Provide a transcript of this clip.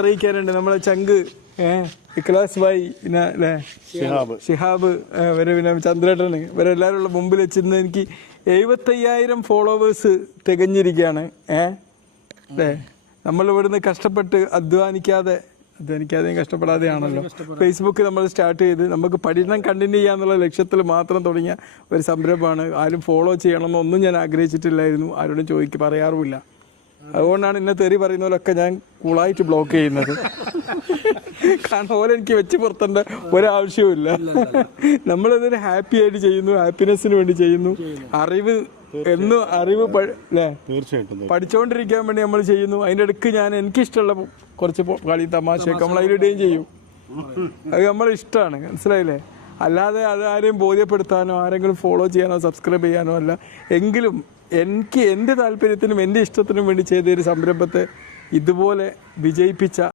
അറിയിക്കാനുണ്ട് നമ്മളെ ചങ്ക് ഇഖ്ലാസ് ഭായി പിന്നെ അല്ലേ ഷിഹാബ് ഇവര് പിന്നെ ചന്ദ്രേട്ടന് ഇവരെല്ലാവരും മുമ്പിൽ വെച്ചിരുന്ന് എനിക്ക് 75,000 ഫോളോവേഴ്സ് തികഞ്ഞിരിക്കുകയാണ്. അല്ലേ, നമ്മൾ ഇവിടുന്ന് കഷ്ടപ്പെട്ട് അധ്വാനിക്കാതെയും കഷ്ടപ്പെടാതെയാണല്ലോ ഫേസ്ബുക്ക് നമ്മൾ സ്റ്റാർട്ട് ചെയ്ത് നമുക്ക് പഠനം കണ്ടിന്യൂ ചെയ്യാന്നുള്ള ലക്ഷ്യത്തിൽ മാത്രം തുടങ്ങിയ ഒരു സംരംഭമാണ്. ആരും ഫോളോ ചെയ്യണമെന്നൊന്നും ഞാൻ ആഗ്രഹിച്ചിട്ടില്ലായിരുന്നു, ആരോടും പറയാറുമില്ല. അതുകൊണ്ടാണ് ഇന്ന തെറി പറയുന്ന പോലൊക്കെ ഞാൻ കൂളായിട്ട് ബ്ലോക്ക് ചെയ്യുന്നത്. കാരണം പോലെ എനിക്ക് വെച്ച് പുറത്തേണ്ട ഒരാവശ്യവുമില്ല. നമ്മളിതൊരു ഹാപ്പി ആയിട്ട് ചെയ്യുന്നു, ഹാപ്പിനെസ്സിന് വേണ്ടി ചെയ്യുന്നു. അറിവ് അല്ലേ, പഠിച്ചുകൊണ്ടിരിക്കാൻ വേണ്ടി നമ്മൾ ചെയ്യുന്നു. അതിൻ്റെ ഇടയ്ക്ക് ഞാൻ എനിക്കിഷ്ടമുള്ള കുറച്ച് കളി തമാശയൊക്കെ നമ്മൾ അതിലിടുകയും ചെയ്യും. അത് നമ്മളെ ഇഷ്ടമാണ്, മനസ്സിലായില്ലേ? അല്ലാതെ അതാരെയും ബോധ്യപ്പെടുത്താനോ ആരെങ്കിലും ഫോളോ ചെയ്യാനോ സബ്സ്ക്രൈബ് ചെയ്യാനോ അല്ല. എങ്കിലും എനിക്ക് എൻ്റെ താല്പര്യത്തിനും എൻ്റെ ഇഷ്ടത്തിനും വേണ്ടി ചെയ്ത ഒരു സംരംഭത്തെ ഇതുപോലെ വിജയിപ്പിച്ച